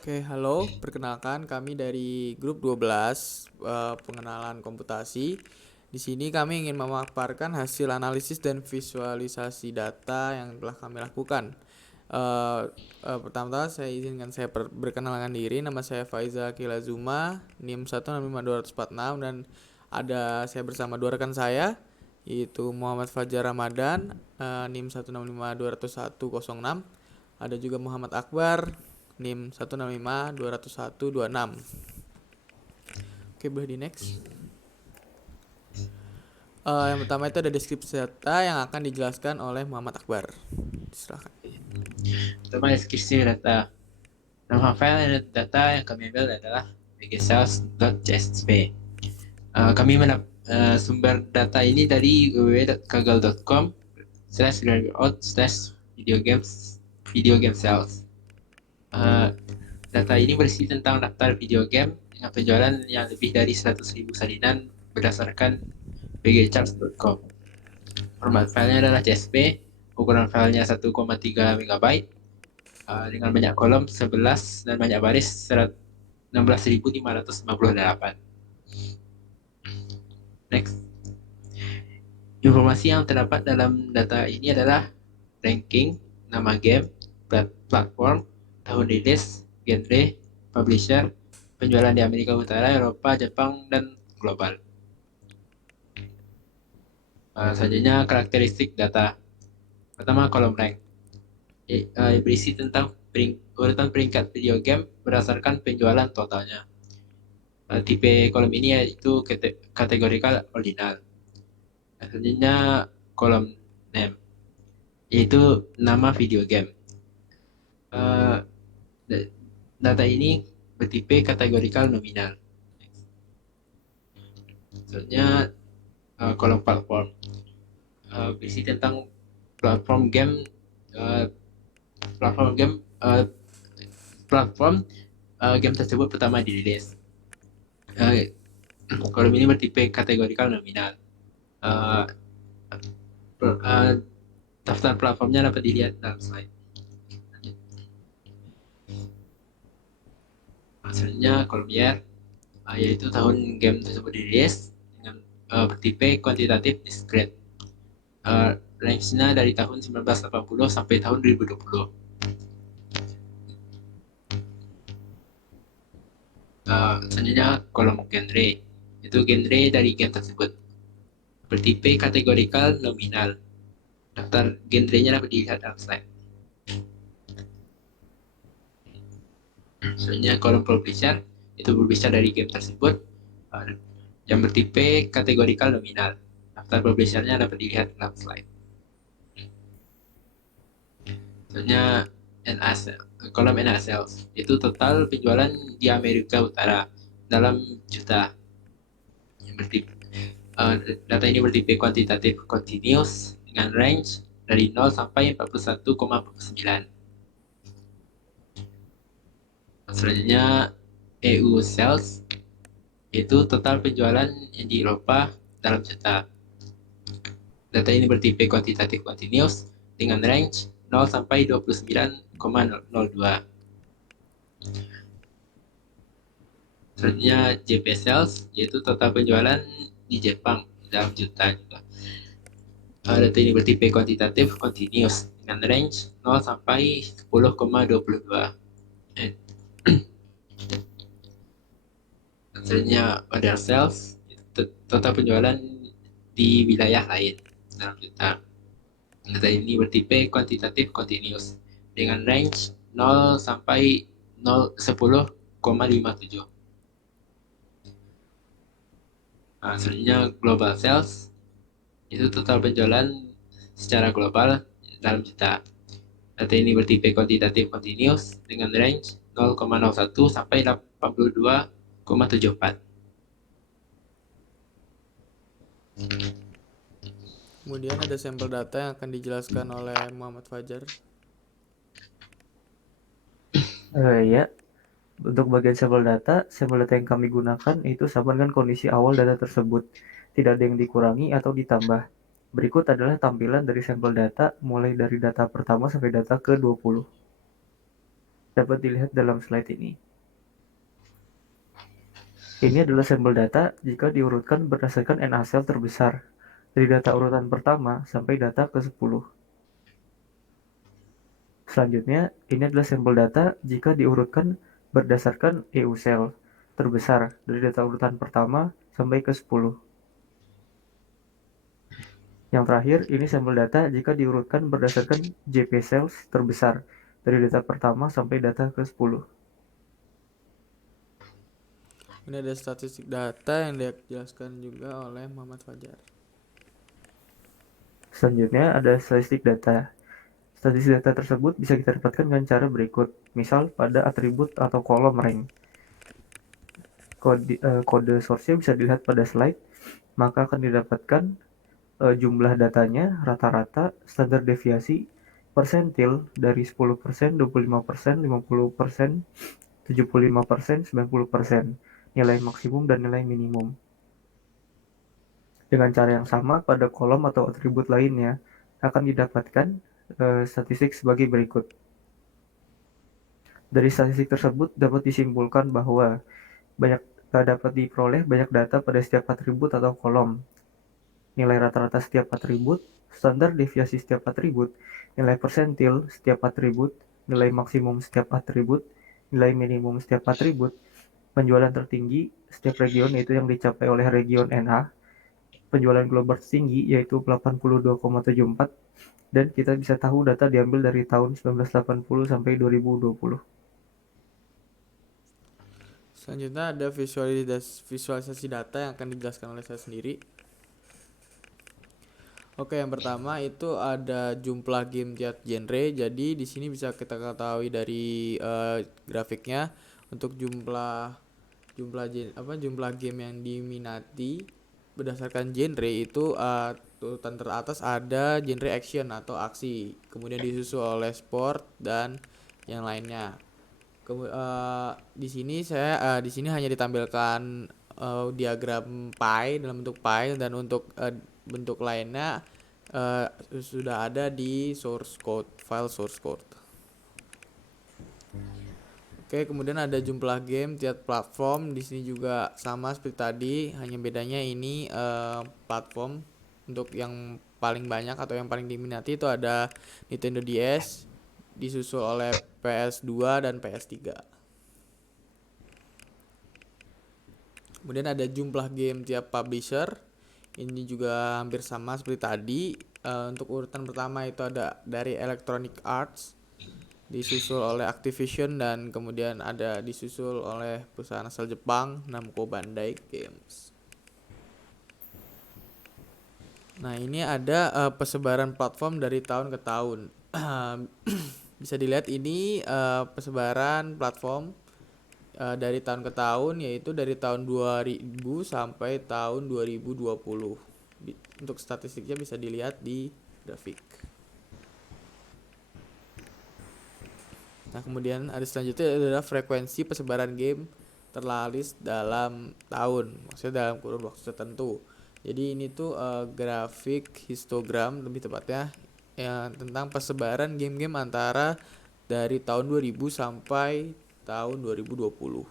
Oke, halo. Perkenalkan kami dari grup 12 pengenalan komputasi. Di sini kami ingin memaparkan hasil analisis dan visualisasi data yang telah kami lakukan. Pertama-tama saya izinkan saya berkenalkan diri. Nama saya Faiza Kilazuma, NIM 165246 dan ada saya bersama dua rekan saya yaitu Muhammad Fajar Ramadan, NIM 16520106. Ada juga Muhammad Akbar, NIM 16520126. Oke, boleh di next. Yang pertama itu ada deskripsi data yang akan dijelaskan oleh Muhammad Akbar. Silakan. Pertama, deskripsi data. Nama file data yang kami ambil adalah bgsales.csv. Sumber data ini dari www.kaggle.com/videogames Uh, Data ini berisi tentang daftar video game dengan penjualan yang lebih dari 100.000 salinan berdasarkan bgcharts.com. Format filenya adalah CSV, ukuran filenya 1,3 MB, dengan banyak kolom 11 dan banyak baris 16.558. Next. Informasi yang terdapat dalam data ini adalah ranking, nama game, platform, tahun rilis, genre, publisher, penjualan di Amerika Utara, Eropa, Jepang, dan global. Selanjutnya karakteristik data. Pertama, kolom rank. Berisi tentang urutan peringkat video game berdasarkan penjualan totalnya. Tipe kolom ini yaitu kategorikal ordinal. Selanjutnya kolom name, yaitu nama video game. Uh, Data ini bertipe kategorikal nominal. Selanjutnya kolom platform, berisi tentang platform game, uh, platform game, uh, platform game tersebut pertama dirilis. Uh, Kolom ini bertipe kategorikal nominal. Uh, uh, Daftar platformnya dapat dilihat dalam slide. Selanjutnya kolom year, yaitu tahun game tersebut dirilis dengan bertipe kuantitatif discrete. Range-nya dari tahun 1980 sampai tahun 2020. Selanjutnya kolom genre, itu genre dari game tersebut. Bertipe kategorikal nominal. Daftar genrenya dapat dilihat dalam slide. Selanjutnya kolom publisher, itu publisher dari game tersebut yang bertipe kategorikal nominal. Daftar publishernya dapat dilihat dalam slide. Selanjutnya kolom NA sales, itu total penjualan di Amerika Utara dalam juta. Yang bertipe, data ini bertipe kuantitatif continuous dengan range dari 0 sampai 41,49. Selanjutnya EU sales, itu total penjualan yang di Eropa dalam juta. Data ini bertipe kuantitatif continuous dengan range 0 sampai 29,02. Selanjutnya JP sales, yaitu total penjualan di Jepang dalam juta juga. Data ini bertipe kuantitatif continuous dengan range 0 sampai 10,22. Selanjutnya other sales, total penjualan di wilayah lain dalam juta. Data ini bertipe kuantitatif continuous dengan range 0 sampai 10,57. Selanjutnya global sales, itu total penjualan secara global dalam juta. Data ini bertipe kuantitatif continuous dengan range 0,01 sampai 82,74. Kemudian ada sampel data yang akan dijelaskan oleh Muhammad Fajar. Ya, untuk bagian sampel data yang kami gunakan itu sama dengan kondisi awal data tersebut. Tidak ada yang dikurangi atau ditambah. Berikut adalah tampilan dari sampel data mulai dari data pertama sampai data ke-20. dapat dilihat dalam slide ini. Ini adalah sampel data jika diurutkan berdasarkan NA cell terbesar, dari data urutan pertama sampai data ke-10. Selanjutnya, ini adalah sampel data jika diurutkan berdasarkan EU cell terbesar, dari data urutan pertama sampai ke-10. Yang terakhir, ini sampel data jika diurutkan berdasarkan JP cells terbesar, dari data pertama sampai data ke-10. Ini ada statistik data yang dijelaskan juga oleh Muhammad Fajar. Selanjutnya ada statistik data. Statistik data tersebut bisa kita dapatkan dengan cara berikut, misal pada atribut atau kolom rank. Kode source-nya bisa dilihat pada slide, maka akan didapatkan jumlah datanya, rata-rata, standar deviasi, persentil dari 10%, 25%, 50%, 75%, 90%, nilai maksimum dan nilai minimum. Dengan cara yang sama, pada kolom atau atribut lainnya akan didapatkan statistik sebagai berikut. Dari statistik tersebut dapat disimpulkan bahwa dapat diperoleh banyak data pada setiap atribut atau kolom. Nilai rata-rata setiap atribut, standar deviasi setiap atribut, nilai persentil setiap atribut, nilai maksimum setiap atribut, nilai minimum setiap atribut, penjualan tertinggi setiap region yaitu yang dicapai oleh region NA, penjualan global tertinggi yaitu 82,74, dan kita bisa tahu data diambil dari tahun 1980 sampai 2020. Selanjutnya ada visualisasi data yang akan dijelaskan oleh saya sendiri. Oke, yang pertama itu ada jumlah game tiap genre. Jadi di sini bisa kita ketahui dari grafiknya untuk jumlah game yang diminati berdasarkan genre itu urutan teratas ada genre action atau aksi, kemudian disusul oleh sport dan yang lainnya. Di sini hanya ditampilkan diagram pie dalam bentuk pie, dan untuk bentuk lainnya sudah ada di file source code. Oke, kemudian ada jumlah game tiap platform. Di sini juga sama seperti tadi, hanya bedanya ini platform untuk yang paling banyak atau yang paling diminati itu ada Nintendo DS, disusul oleh PS2 dan PS3. Kemudian ada jumlah game tiap publisher. Ini juga hampir sama seperti tadi. Untuk urutan pertama itu ada dari Electronic Arts, disusul oleh Activision, dan kemudian ada disusul oleh perusahaan asal Jepang, Namco Bandai Games. Nah, ini ada persebaran platform dari tahun ke tahun. Bisa dilihat ini persebaran platform dari tahun ke tahun, yaitu dari tahun 2000 sampai tahun 2020. Untuk statistiknya bisa dilihat di grafik. Nah, kemudian ada selanjutnya adalah frekuensi persebaran game terlaris dalam tahun, maksudnya dalam kurun waktu tertentu. Jadi ini tuh grafik histogram lebih tepatnya tentang persebaran game-game antara dari tahun 2000 sampai tahun 2020.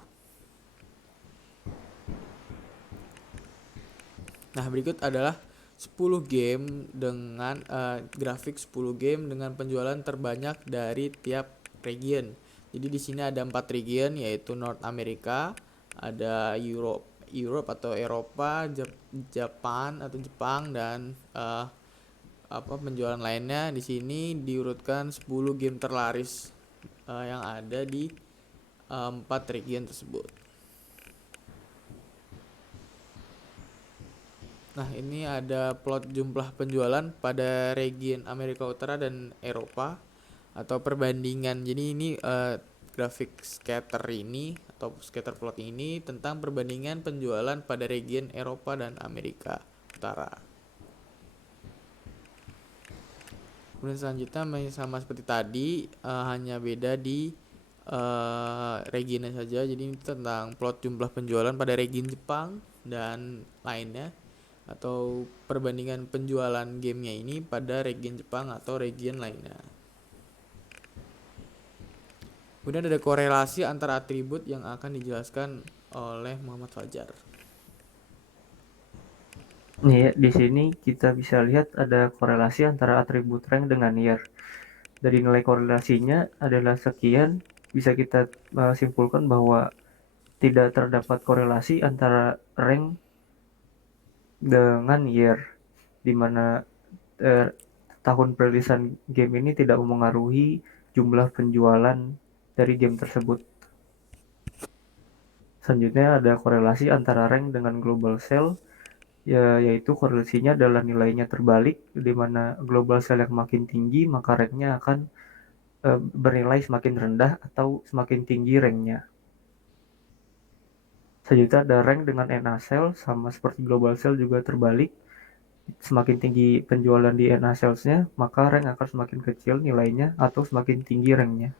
Nah, berikut adalah 10 game dengan grafik 10 game dengan penjualan terbanyak dari tiap region. Jadi di sini ada 4 region, yaitu North America, ada Europe atau Eropa, Jepang atau Jepang, dan penjualan lainnya. Di sini diurutkan 10 game terlaris yang ada di 4 region tersebut. Nah, ini ada plot jumlah penjualan pada region Amerika Utara dan Eropa atau perbandingan. Jadi ini grafik scatter ini atau scatter plot ini tentang perbandingan penjualan pada region Eropa dan Amerika Utara. Kemudian selanjutnya sama seperti tadi, hanya beda di regionnya saja. Jadi ini tentang plot jumlah penjualan pada region Jepang dan lainnya, atau perbandingan penjualan gamenya ini pada region Jepang atau region lainnya. Kemudian ada korelasi antara atribut yang akan dijelaskan oleh Muhammad Fajar. Nih, di sini kita bisa lihat ada korelasi antara atribut rank dengan year. Dari nilai korelasinya adalah sekian, bisa kita simpulkan bahwa tidak terdapat korelasi antara rank dengan year, di mana tahun perilisan game ini tidak memengaruhi jumlah penjualan dari game tersebut. Selanjutnya ada korelasi antara rank dengan global sale, yaitu korelasinya adalah nilainya terbalik, di mana global sale yang makin tinggi maka ranknya akan bernilai semakin rendah atau semakin tinggi ranknya. Selanjutnya ada rank dengan NA sale, sama seperti global sale juga terbalik. Semakin tinggi penjualan di NA sales-nya, maka rank akan semakin kecil nilainya atau semakin tinggi ranknya.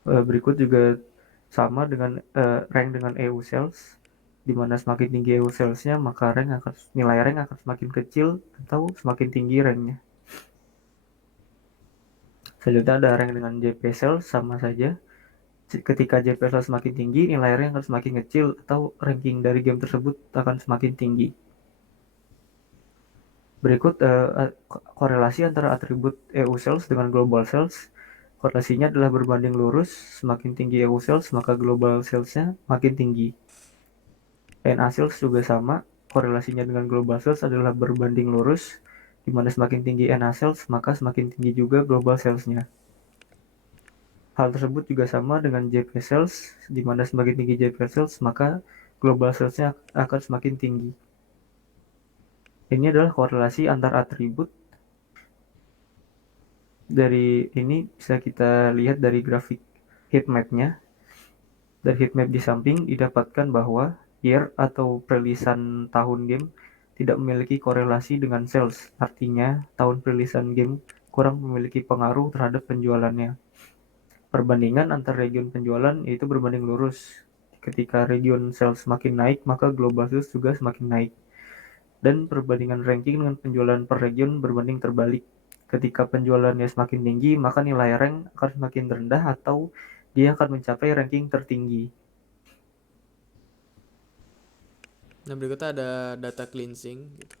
Berikut juga sama dengan rank dengan EU sales, di mana semakin tinggi EU sales-nya maka nilai rank akan semakin kecil atau semakin tinggi ranknya. Selanjutnya ada rank dengan JP sales, sama saja. Ketika JP sales semakin tinggi, nilai rank akan semakin kecil atau ranking dari game tersebut akan semakin tinggi. Berikut korelasi antara atribut EU sales dengan global sales. Korelasinya adalah berbanding lurus, semakin tinggi EU sales maka global sales-nya makin tinggi. NA sales juga sama, korelasinya dengan global sales adalah berbanding lurus, di mana semakin tinggi NA sales maka semakin tinggi juga global sales-nya. Hal tersebut juga sama dengan JP sales, di mana semakin tinggi JP sales maka global sales-nya akan semakin tinggi. Ini adalah korelasi antar atribut. Dari ini bisa kita lihat dari grafik heatmap-nya. Dari heatmap di samping didapatkan bahwa year atau perilisan tahun game tidak memiliki korelasi dengan sales. Artinya tahun perilisan game kurang memiliki pengaruh terhadap penjualannya. Perbandingan antar region penjualan yaitu berbanding lurus. Ketika region sales semakin naik, maka global sales juga semakin naik. Dan perbandingan ranking dengan penjualan per region berbanding terbalik. Ketika penjualannya semakin tinggi, maka nilai rank akan semakin rendah atau dia akan mencapai ranking tertinggi. Nah, berikutnya ada data cleansing gitu.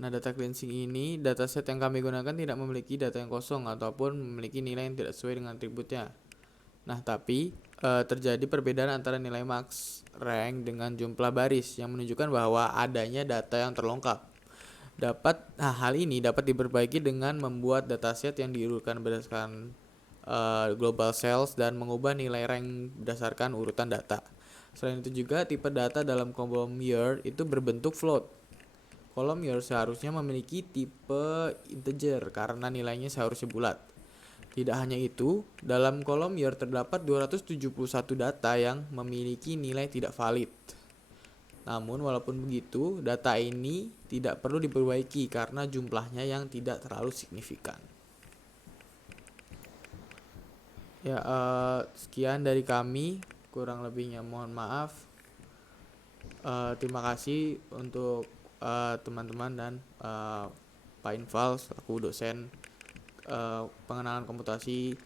Nah, data cleansing ini dataset yang kami gunakan tidak memiliki data yang kosong ataupun memiliki nilai yang tidak sesuai dengan atributnya. Nah, tapi terjadi perbedaan antara nilai max rank dengan jumlah baris yang menunjukkan bahwa adanya data yang terlengkap. Hal ini dapat diperbaiki dengan membuat dataset yang diurutkan berdasarkan global sales dan mengubah nilai rank berdasarkan urutan data. Selain itu juga tipe data dalam kolom year itu berbentuk float. Kolom year seharusnya memiliki tipe integer karena nilainya seharusnya bulat. Tidak hanya itu, dalam kolom year terdapat 271 data yang memiliki nilai tidak valid. Namun walaupun begitu, data ini tidak perlu diperbaiki karena jumlahnya yang tidak terlalu signifikan. Ya, sekian dari kami, kurang lebihnya mohon maaf. Terima kasih untuk teman-teman dan Pak Infal selaku dosen pengenalan komputasi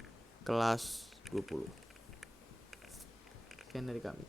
kelas 20. Sekian dari kami.